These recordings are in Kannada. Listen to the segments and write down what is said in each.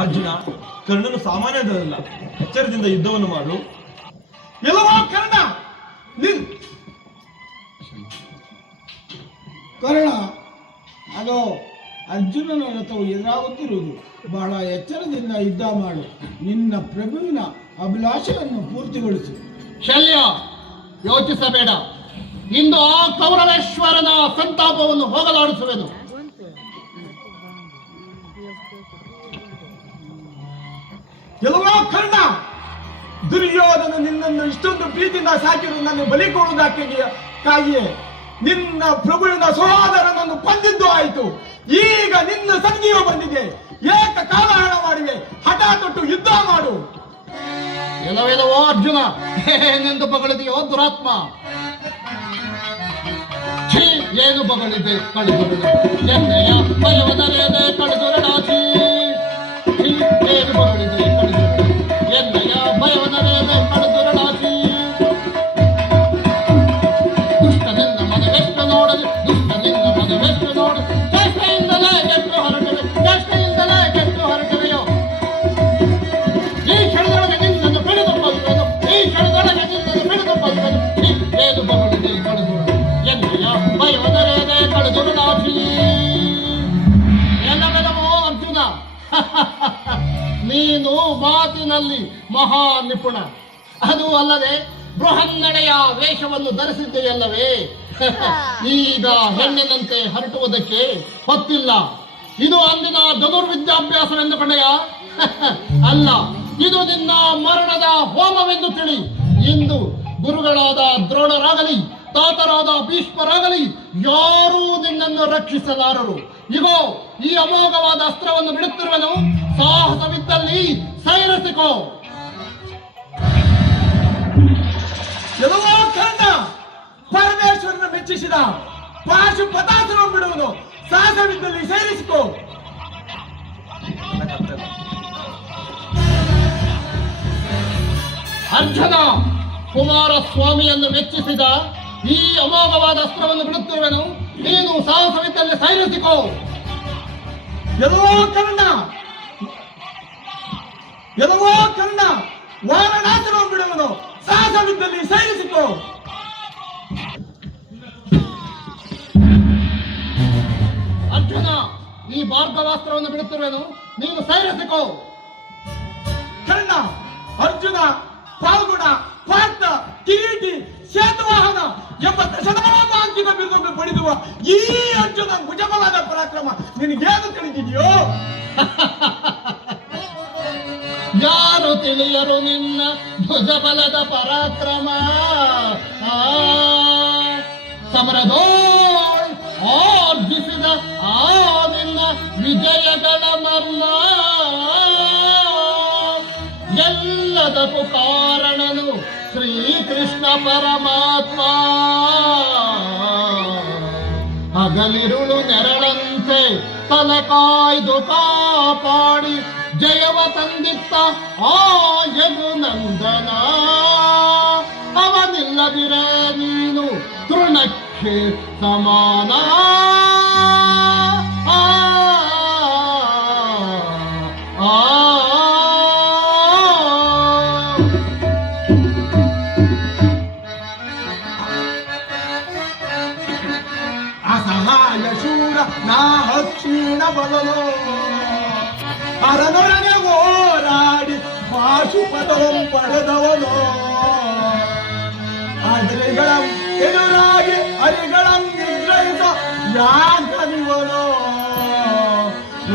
ಅರ್ಜುನ, ಕರ್ಣನು ಸಾಮಾನ್ಯದಲ್ಲ. ಎಚ್ಚರದಿಂದ ಯುದ್ಧವನ್ನು ಮಾಡು. ಎಲ್ಲವೋ ಕರ್ಣ, ಕರ್ಣ, ಅದು ಅರ್ಜುನನ ರಥವು ಎದುರಾಗುತ್ತಿರುವುದು. ಬಹಳ ಎಚ್ಚರದಿಂದ ಯುದ್ಧ ಮಾಡು. ನಿನ್ನ ಪ್ರಭುವಿನ ಅಭಿಲಾಷೆಯನ್ನು ಪೂರ್ತಿಗೊಳಿಸು. ಶಲ್ಯ, ಯೋಚಿಸಬೇಡ. ಇಂದು ಆ ಕೌರವೇಶ್ವರನ ಸಂತಾಪವನ್ನು ಹೋಗಲಾಡಿಸುವೆನು. ಎಲ್ಲವೋ ಕರ್ಣ, ದುರ್ಯೋಧನ ನಿನ್ನನ್ನು ಇಷ್ಟೊಂದು ಪ್ರೀತಿಯಿಂದ ಸಾಕಿರು ನನ್ನ ಬಲಿ ಕೊಡುವುದಕ್ಕಾಗಿಯೇ ನಿನ್ನ ಪ್ರಭುವಿನ ಸಹೋದರನನ್ನು ಕೊಂದಿದ್ದು ಆಯಿತು. ಈಗ ನಿನ್ನ ಸಂಧಿಯು ಬಂದಿದೆ. ಏಕ ಕಾಲಹರಣ ಮಾಡಿವೆ. ಹಠ ತೊಟ್ಟು ಯುದ್ಧ ಮಾಡು. ಎಲ್ಲವೆಲ್ಲವೋ ಅರ್ಜುನ, ಏನೆಂದು ಬಗಳಿದೆಯೋ ದುರಾತ್ಮ. ಛೀ, ಏನು ಬಗಳಿದೆ ಕಳೆದುರಡ ಎಣ್ಣೆಯ ಭಯವನರೇದೆ ಕಳೆದುರಡಾಚಿ. ಛೀ, ಏನು ಬಗಳಿದೆ ಕಳೆದುರಡ ಎಣ್ಣೆಯ ಭಯವನರೇದೆ ಕಳೆದುರಡಾಚಿ. ದುಷ್ಟನಿಂದ ಮನವೆಷ್ಟು ನೋಡಲಿ, ದುಷ್ಟನಿಂದ ಮನವೆಷ್ಟು ನೋಡು. ಚೇಷ್ಟೆಯಿಂದಲೇ ಕೆಟ್ಟು ಹೊರಟವೆ, ಚೇಷ್ಟೆಯಿಂದಲೇ ಕೆಟ್ಟು ಹೊರಟವೆಯೋ. ಈ ಕ್ಷಣದೊಳಗೆ ನಿನ್ನನ್ನು ಬಿಡಿದು ಬರುವೆನು, ಈ ಕ್ಷಣದೊಳಗೆ ನಿನ್ನನ್ನು ಬಿಡಿದು ಬರುವೆನು. ಛೀ, ಏನು ಬಗಳಿದೆ ಕಳೆದುರಡ ಎಣ್ಣೆಯ ಭಯವನರೇದೆ ಕಳೆದುರಡಾಚಿ. ಎಲ್ಲವೆಲ್ಲವೋ ಅರ್ಜುನ, ನೀನು ಮಾತಿನಲ್ಲಿ ಮಹಾ ನಿಪುಣ. ಅದು ಅಲ್ಲದೆ ಬೃಹನ್ನಡೆಯ ವೇಷವನ್ನು ಧರಿಸಿದ್ದೆಯಲ್ಲವೇ. ಈಗ ಹೆಣ್ಣಿನಂತೆ ಹರಟುವುದಕ್ಕೆ ಹೊತ್ತಿಲ್ಲ. ಇದು ಅಂದಿನ ಧನುರ್ವಿದ್ಯಾಭ್ಯಾಸವೆಂದುಕೊಂಡೆಯ ಅಲ್ಲ, ಇದು ನಿನ್ನ ಮರಣದ ಹೋಮವೆಂದು ತಿಳಿ. ಇಂದು ಗುರುಗಳಾದ ದ್ರೋಣರಾಗಲಿ, ತಾತರಾದ ಭೀಷ್ಮರಾಗಲಿ ಯಾರೂ ನಿನ್ನನ್ನು ರಕ್ಷಿಸಲಾರರು. ಇಗೋ, ಈ ಅಮೋಘವಾದ ಅಸ್ತ್ರವನ್ನು ಬಿಡುತ್ತಿರುವೆನು. ಸಾಹಸವಿದ್ದಲ್ಲಿ ಸೈರಿಸಿಕೋ. ಎಲ್ಲವೋ ಕರ್ಣ, ಪರಮೇಶ್ವರನ ಮೆಚ್ಚಿಸಿದ ಪಾಶುಪತಾಸ್ತ್ರವನ್ನು ಬಿಡುವನು. ಸಾಹಸವಿದ್ದಲ್ಲಿ ಸೇರಿಸಿಕೋ. ಅರ್ಜುನ, ಕುಮಾರಸ್ವಾಮಿಯನ್ನು ಮೆಚ್ಚಿಸಿದ ಈ ಅಮೋಘವಾದ ಅಸ್ತ್ರವನ್ನು ಬಿಡುತ್ತಿರುವೆನು. ನೀನು ಸಾಹಸವಿದ್ದಲ್ಲಿ ಸೈರಿಸಿಕೋ. ಎಲ್ಲವೋ ಕರ್ಣ, ಎಲ್ಲವೋ ಕರ್ಣ, ವಾರಣಾಸುರವನ್ನು ಬಿಡುವನು. ಸಾಹಸವಿದ್ದಲ್ಲಿ ಸೈರಿಸಿಕೋ. ಈ ಭಾರ್ಗವಾಸ್ತ್ರವನ್ನು ಬಿಡುತ್ತಿರುವೆನು, ನೀನು ಸೈರಿಸಿಕೋ. ಕರ್ಣ, ಅರ್ಜುನ, ಪಾಲ್ಗುಣ, ಪಾರ್ಥ, ಕಿರೀಟಿ, ಸೇತುವಾಹನ ಎಂಬ ಶತಮಾನಾಂಕಿತ ಬಿರುದು ಪಡೆದುವ ಈ ಅರ್ಜುನ ಭುಜಬಲದ ಪರಾಕ್ರಮ ನಿನಗೇನು ತಿಳಿದಿದೆಯೋ? ಯಾರು ತಿಳಿಯರು ನಿನ್ನ ಭುಜಬಲದ ಪರಾಕ್ರಮ? ಸಮರದೋಳ್ ಆರ್ಜಿಸಿದ ಆ ನಿನ್ನ ವಿಜಯಗಳ ಮರ್ಮ ಎಲ್ಲದಕ್ಕೂ ಕಾರಣನು ಶ್ರೀಕೃಷ್ಣ ಪರಮಾತ್ಮ. ಹಗಲಿರುಳು ನೆರಳಂತೆ ತಲೆ ಕಾಯ್ದು ಕಾಪಾಡಿ ಜಯವ ತಂದಿತ್ತ ಆ ಯದುನಂದನ. ಅವನಿಲ್ಲದಿರೇ ನೀನು ತೃಣಕ್ಕೆ ಸಮಾನ. ಆ ಆ ಅಸಹಾಯ ಶೂರ ನಾ ಹಕ್ಷೀಣ ಬದಲೋ ಅರನೊಡನೆ ಹೋರಾಡಿ ಪಾಶುಪದವಂ ಪಡೆದವನೋ. ಅರಿಗಳಂ ಎದುರಾಗಿ ಅರಿಗಳಂ ನಿಗ್ರಹಿಸ ಯಾಕನಿವನೋ.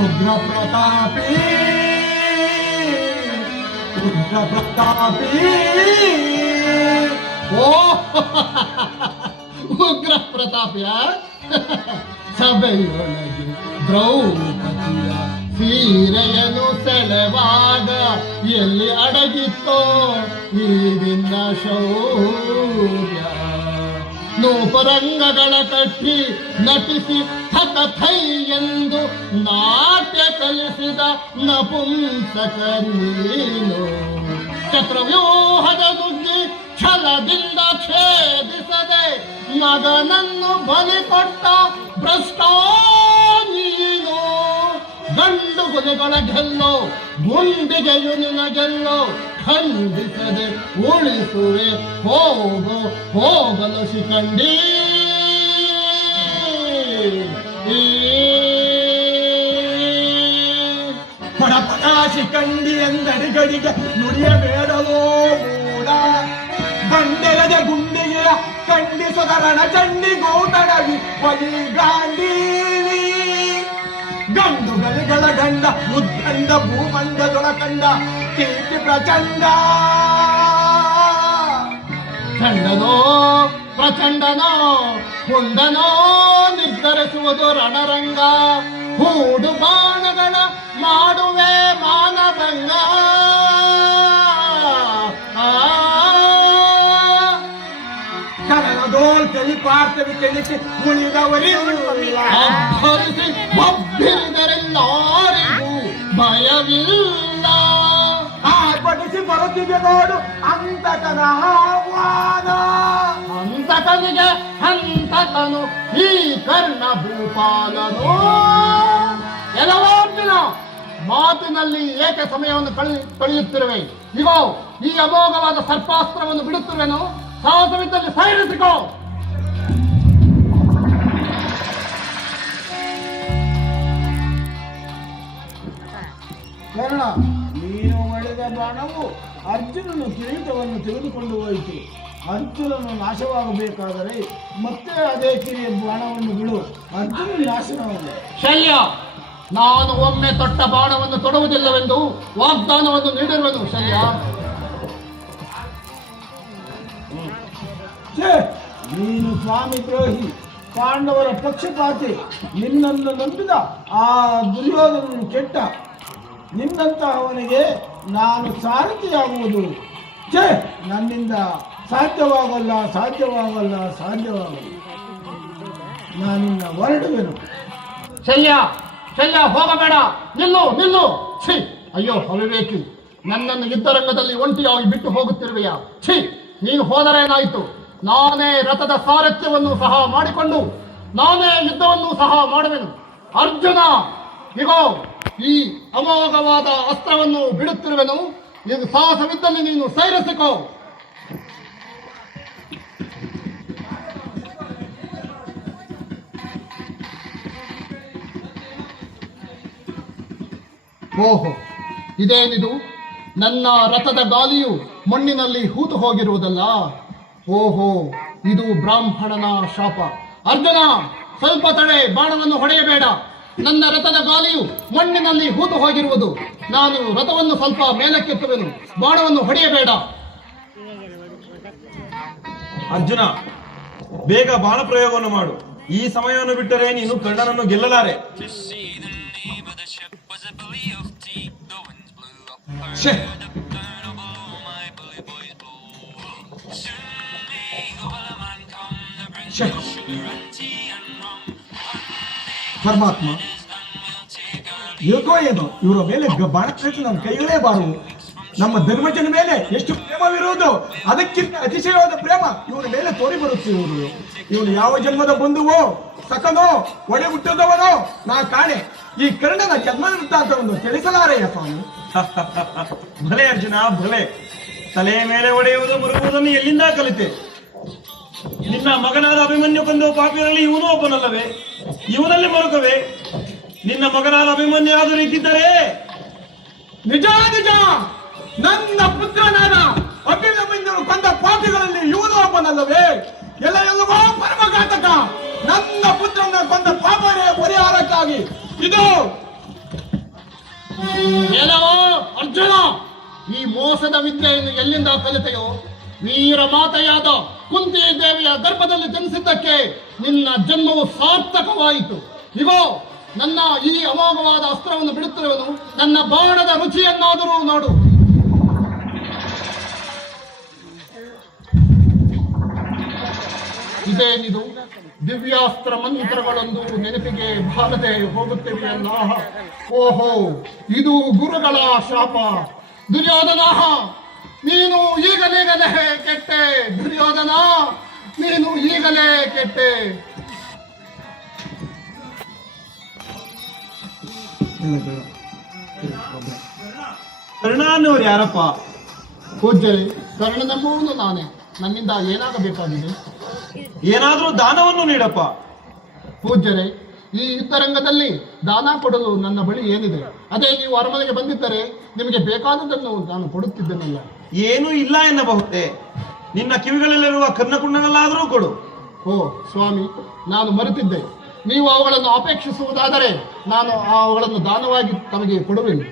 ಉಗ್ರ ಪ್ರತಾಪಿ ಉಗ್ರ ಪ್ರತಾಪಿ. ಓ ಉಗ್ರ ಪ್ರತಾಪಿಯ ಸಭೆಯೊಳಗೆ ದ್ರೌಪದಿಯ ಸೀರೆಯನ್ನು ಸೆಳೆವಾಗ ಎಲ್ಲಿ ಅಡಗಿತ್ತೋ ಈ ನಿನ್ನ ಶೌರ್ಯ. ನೂಪುರಂಗಗಳ ಕಟ್ಟಿ ನಟಿಸಿ ಥಕಥೈ ಎಂದು ನಾಟ್ಯ ಕಲಿಸಿದ ನಪುಂಸಕ ನೀನು. ಚಕ್ರವ್ಯೂಹದ ನುಗ್ಗಿ ಛಲದಿಂದ ಛೇದಿಸದೆ ಮಗನನ್ನು ಬಲಿ ಕೊಟ್ಟ ಭ್ರಷ್ಟ ನೀನು. ಗಂಡು ಗುಲಿಗಳ ಗೆಲ್ಲೋ ಗುಂಡಿಗೆಯು ನಿನ ಗೆಲ್ಲೋ ಖಂಡಿಸದೆ ಉಳಿಸುವೆ ಹೋಗಲು ಶಿಖಂಡಿ. ಪಡಪಡ ಶಿಖಂಡಿ ಎಂದಡಿಗಡಿಗೆ ನುಡಿಯಬೇಡಲೋ ಮೂಡ. ಬಂಡೆರದ ಗುಂಡಿಗೆ ಖಂಡಿಸದ ರಣಚಂಡಿ ಗೌತಡವಿ ಗಾಂಡೀವಿ. ಗಂಡು ಗಲಿಗಳ ಗಂಡ ಉದ್ದಂಡ ಭೂಮಂಡದೊಳ ಕಂಡ ಕೀರ್ತಿ ಪ್ರಚಂಡ. ಚಂಡನೋ ಪ್ರಚಂಡನೋ ಹುಂಡನೋ ನಿರ್ಧರಿಸುವುದು ರಣರಂಗ. ಹೂಡು ಬಾಣಗಳ ಮಾಡುವೆ ಮಾನಭಂಗ. ಕನನದೋಲ್ ಕೈ ಪಾರ್ಥವಿ ಕೆಳಿಸಿ ಉಳಿದವರಿಲ್ಲ. ಅಬ್ಬರಿಸಿ ಒಬ್ಬಿರಿದರೆಲ್ಲಾರಿಗೂ ಭಯವಿಲ್ಲ. ಆರ್ಭಟಿಸಿ ಬರುತ್ತಿದೆ ನೋಡು ಅಂತಕನ ಆಹ್ವಾನ. ಹಂತಕನಿಗೆ ಹಂತಕನು ಈ ಕರ್ಣ ಭೂಪಾಲನು. ಎಲ್ಲವೋ ಅರ್ಜುನ, ಮಾತಿನಲ್ಲಿ ಏಕೆ ಸಮಯವನ್ನು ಕಳೆಯುತ್ತಿರುವೆ? ಇಗೋ ಈ ಅಮೋಘವಾದ ಸರ್ಪಾಸ್ತ್ರವನ್ನು ಬಿಡುತ್ತಿರುವೆನು, ಸಾಹಸವಿದ್ದಲ್ಲಿ ಸೈರಿಸಿಕೋ. ಕರ್ಣ, ನೀನು ಹೊಡೆದ ಬಾಣವು ಅರ್ಜುನನು ಕಿರೀಟವನ್ನು ತೆಗೆದುಕೊಂಡು ಹೋಯಿತು. ಅರ್ಜುನನು ನಾಶವಾಗಬೇಕಾದರೆ ಮತ್ತೆ ಅದೇ ಕಿರಿಯ ಬಾಣವನ್ನು ಬಿಡು, ಅರ್ಜುನ ನಾಶನವಾಗಲಿ. ಶಲ್ಯ, ನಾನು ಒಮ್ಮೆ ತೊಟ್ಟ ಬಾಣವನ್ನು ತೊಡುವುದಿಲ್ಲವೆಂದು ವಾಗ್ದಾನವನ್ನು ನೀಡಿರುವೆನು. ಶಲ್ಯ, ನೀನು ಸ್ವಾಮಿ ದ್ರೋಹಿ, ಪಾಂಡವರ ಪಕ್ಷಪಾತಿ. ನಿನ್ನನ್ನು ನಂಬಿದ ಆ ದುರ್ಯೋಧನನು ಕೆಟ್ಟ. ನಿನ್ನಂತಹವನಿಗೆ ನಾನು ಸಾರಥಿಯಾಗುವುದು ನನ್ನಿಂದ ಸಾಧ್ಯವಾಗಲ್ಲ. ನಾನಿನ್ನ ಹೊರಡುವೆನು. ಶಲ್ಯ, ಹೋಗಬೇಡ, ನಿಲ್ಲು. ಛೀ, ಅಯ್ಯೋ ಅವಿವೇಕಿ, ನನ್ನನ್ನು ಯುದ್ಧರಂಗದಲ್ಲಿ ಒಂಟಿಯಾಗಿ ಬಿಟ್ಟು ಹೋಗುತ್ತಿರುವೆಯಾ? ಛೀ, ನೀನು ಹೋದರೇನಾಯಿತು? ನಾನೇ ರಥದ ಸಾರಥ್ಯವನ್ನು ಸಹ ಮಾಡಿಕೊಂಡು ನಾನೇ ಯುದ್ಧವನ್ನು ಸಹ ಮಾಡುವೆನು. ಅರ್ಜುನ, ಇಗೋ ಈ ಅಮೋಘವಾದ ಅಸ್ತ್ರವನ್ನು ಬಿಡುತ್ತಿರುವೆನು. ಇದು ಸಾಹಸವಿದ್ದಲ್ಲಿ ನೀನು ಸೈರಿಸಿಕೋ. ಓಹೋ, ಇದೇನಿದು? ನನ್ನ ರಥದ ಗಾಲಿಯು ಮಣ್ಣಿನಲ್ಲಿ ಹೂತು ಹೋಗಿರುವುದಲ್ಲ. ಓಹೋ, ಇದು ಬ್ರಾಹ್ಮಣನ ಶಾಪ. ಅರ್ಜುನ, ಸ್ವಲ್ಪ ತಡೆ, ಬಾಣವನ್ನು ಹೊಡೆಯಬೇಡ. ನನ್ನ ರಥದ ಗಾಲಿಯು ಮಣ್ಣಿನಲ್ಲಿ ಹೂತು ಹೋಗಿರುವುದು. ನಾನು ರಥವನ್ನು ಸ್ವಲ್ಪ ಮೇಲಕ್ಕೆತ್ತುವೆನು, ಬಾಣವನ್ನು ಹೊಡೆಯಬೇಡ. ಅರ್ಜುನ, ಬೇಗ ಬಾಣ ಪ್ರಯೋಗವನ್ನು ಮಾಡು. ಈ ಸಮಯವನ್ನು ಬಿಟ್ಟರೆ ನೀನು ಕರ್ಣನನ್ನು ಗೆಲ್ಲಲಾರೆ. ಛೆ! ಛೆ! ಪರಮಾತ್ಮ, ಏಕೋ ಏನೋ ಇವರ ಮೇಲೆ ಬಾಣ ಕಳಿಸಿ ನನ್ನ ಕೈಗಳೇ ಬಾರವು. ನಮ್ಮ ಧರ್ಮಜನ ಮೇಲೆ ಎಷ್ಟು ಪ್ರೇಮವಿರುವುದು, ಅದಕ್ಕಿಂತ ಅತಿಶಯವಾದ ಪ್ರೇಮ ಇವರ ಮೇಲೆ ತೋರಿ ಬರುತ್ತೆ. ಇವನು ಯಾವ ಜನ್ಮದ ಬಂಧುವೋ, ಸಕನೋ, ಒಡೆ ಹುಟ್ಟಿದವನೋ ನಾ ಕಾಣೆ. ಈ ಕರ್ಣನ ಜನ್ಮ ವೃತ್ತಾಂತವನ್ನು ತಿಳಿಸಲಾರೆಯ ಸ್ವಾಮಿ. ಭಲೆ ಅರ್ಜುನ, ಭಲೆ. ತಲೆಯ ಮೇಲೆ ಹೊಡೆಯುವುದು ಮುರುಗುವುದನ್ನು ಎಲ್ಲಿಂದ ಕಲಿತೆ? ನಿನ್ನ ಮಗನಾದ ಅಭಿಮನ್ಯು ಕೊಂದು ಪಾಪಿನಲ್ಲಿ ಇವನು ಒಬ್ಬನಲ್ಲವೇ? ಇವನಲ್ಲಿ ಮರುಕವೇ? ನಿನ್ನ ಮಗನಾದ ಅಭಿಮನ್ಯು ಆದರೂ ಇದ್ದಿದ್ದರೆ? ನಿಜ ನಿಜ, ನನ್ನ ಪುತ್ರನಾದ ಅಭಿಮನ್ಯನು ಕೊಂದ ಪಾಪಿಗಳಲ್ಲಿ ಇವನು ಒಬ್ಬನಲ್ಲವೇ? ಎಲ್ಲವೋ ಪರಮಘಾತಕ. ನನ್ನ ಪುತ್ರನ ಕೊಂದ ಪಾಪನೇ ಪರಿಹಾರಕ್ಕಾಗಿ ಇದು. ಏನವೋ ಅರ್ಜುನ, ಈ ಮೋಸದ ವಿದ್ಯೆಯನ್ನು ಎಲ್ಲಿಂದ ಕಲಿತೆಯೋ? ವೀರ ಮಾತೆಯಾದ ಕುಂತಿ ದೇವಿಯ ಗರ್ಭದಲ್ಲಿ ಜನಿಸಿದ್ದಕ್ಕೆ ನಿನ್ನ ಜನ್ಮವು ಸಾರ್ಥಕವಾಯಿತು. ಇಗೋ, ನನ್ನ ಈ ಅಮೋಘವಾದ ಅಸ್ತ್ರವನ್ನು ಬಿಡುತ್ತಿರುವನು. ನನ್ನ ಬಾಣದ ರುಚಿಯನ್ನಾದರೂ ನೋಡು. ಇದೇನಿದು? ದಿವ್ಯಾಸ್ತ್ರ ಮಂತ್ರಗಳೊಂದು ನೆನಪಿಗೆ ಬಾರದೆ ಹೋಗುತ್ತಿವೆಯಲ್ಲ. ಓಹೋ, ಇದು ಗುರುಗಳ ಶಾಪ. ದುರ್ಯೋಧನ, ನೀನು ಈಗಲೇ ಕೆಟ್ಟೆ. ದುರ್ಯೋಧನ, ನೀನು ಈಗಲೇ ಕೆಟ್ಟೆ. ಕರ್ಣ ಅನ್ನೋರು ಯಾರಪ್ಪ? ಪೂಜ್ಯರೇ, ಕರ್ಣನೆಂಬುವನು ನಾನೇ. ನನ್ನಿಂದ ಏನಾಗಬೇಕಾಗಿದೆ? ಏನಾದ್ರೂ ದಾನವನ್ನು ನೀಡಪ್ಪ. ಪೂಜ್ಯರೇ, ಈ ಯುದ್ಧರಂಗದಲ್ಲಿ ದಾನ ಕೊಡಲು ನನ್ನ ಬಳಿ ಏನಿದೆ? ಅದೇ ನೀವು ಅರಮನೆಗೆ ಬಂದಿದ್ದರೆ ನಿಮಗೆ ಬೇಕಾದದನ್ನು ನಾನು ಕೊಡುತ್ತಿದ್ದೇನಲ್ಲ. ಏನೂ ಇಲ್ಲ ಎನ್ನಬಹುದೇ? ನಿನ್ನ ಕಿವಿಗಳಲ್ಲಿರುವ ಕರ್ಣಕುಂಡನಲ್ಲಾದರೂ ಕೊಡು. ಓ ಸ್ವಾಮಿ, ನಾನು ಮರೆತಿದ್ದೆ. ನೀವು ಅವುಗಳನ್ನು ಅಪೇಕ್ಷಿಸುವುದಾದರೆ ನಾನು ಅವುಗಳನ್ನು ದಾನವಾಗಿ ತಮಗೆ ಕೊಡುವೆನು.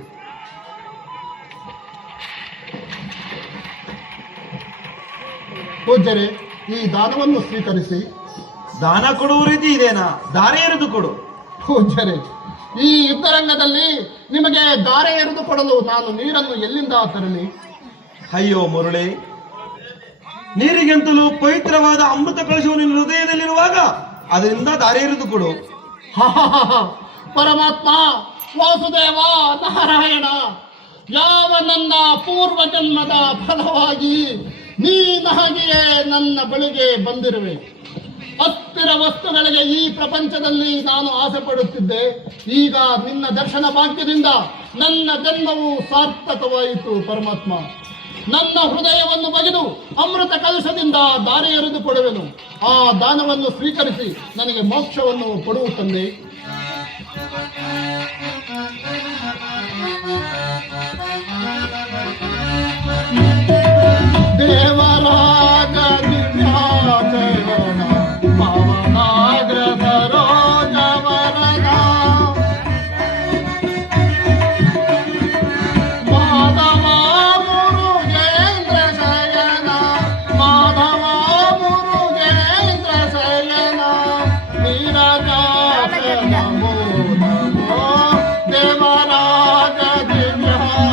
ಪೂಜ್ಯರೇ, ಈ ದಾನವನ್ನು ಸ್ವೀಕರಿಸಿ. ದಾನ ಕೊಡುವ ರೀತಿ ಇದೇನಾ? ದಾರಿ ಎರೆದು ಕೊಡು. ಪೂಜ್ಯರೇ, ಈ ಯುದ್ಧರಂಗದಲ್ಲಿ ನಿಮಗೆ ದಾರೆ ಎರೆದು ಕೊಡಲು ನಾನು ನೀರನ್ನು ಎಲ್ಲಿಂದ ತರಲಿ? ಅಯ್ಯೋ ಮುರುಳಿ, ನೀರಿಗೆಂತಲೂ ಪವಿತ್ರವಾದ ಅಮೃತ ಕಳಶವು ನಿನ್ನ ಹೃದಯದಲ್ಲಿರುವಾಗ ಅದರಿಂದ ದಾರಿ ಎರೆದು ಕೊಡು. ಪರಮಾತ್ಮ, ವಾಸುದೇವ, ನಾರಾಯಣ, ಯಾವ ನನ್ನ ಪೂರ್ವ ಜನ್ಮದ ಫಲವಾಗಿ ನೀನಾಗಿಯೇ ನನ್ನ ಬಳಿಗೆ ಬಂದಿರುವೆ. ಅಸ್ಥಿರ ವಸ್ತುಗಳಿಗೆ ಈ ಪ್ರಪಂಚದಲ್ಲಿ ನಾನು ಆಸೆ ಪಡುತ್ತಿದ್ದೆ. ಈಗ ನಿನ್ನ ದರ್ಶನ ಭಾಗ್ಯದಿಂದ ನನ್ನ ಜನ್ಮವು ಸಾರ್ಥಕವಾಯಿತು. ಪರಮಾತ್ಮ, ನನ್ನ ಹೃದಯವನ್ನು ಬಗೆದು ಅಮೃತ ಕಲಶದಿಂದ ದಾರಿ ಎರೆದು ಕೊಡುವೆನು. ಆ ದಾನವನ್ನು ಸ್ವೀಕರಿಸಿ ನನಗೆ ಮೋಕ್ಷವನ್ನು ಕೊಡುವ ತಂದೆ. ದೇವರಾಜ ದಿವ್ಯಾಚರಣ ಪವನಾಗ್ರಧ ರೋಜವರಣ ಮಾಧವ ಮುರುಗೇಂದ್ರ ಶಯನ, ಮಾಧವ ಮುರುಗೇಂದ್ರ ಶಯನ, ನೀರಜಾತ ನಮೋ ನಮೋ. ದೇವರಾಜ ದಿವ್ಯಾಚರಣ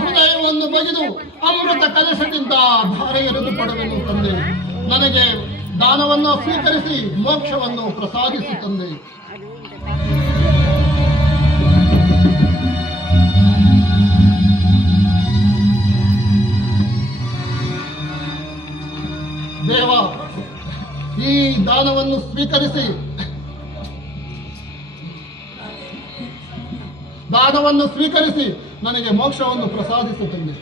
ಹೃದಯವನ್ನು ಬಗೆದು ಅಮೃತ ಕಲಶದಿಂದ ಧಾರೆ ಎರೆದು ಪಡೆದನು ತಂದೆ. ನನಗೆ ದಾನವನ್ನು ಸ್ವೀಕರಿಸಿ ಮೋಕ್ಷವನ್ನು ಪ್ರಸಾದಿಸು ತಂದೆ. ದೇವ, ಈ ದಾನವನ್ನು ಸ್ವೀಕರಿಸಿ ನನಗೆ ಮೋಕ್ಷವನ್ನು ಪ್ರಸಾದಿಸು ತಂದೆ.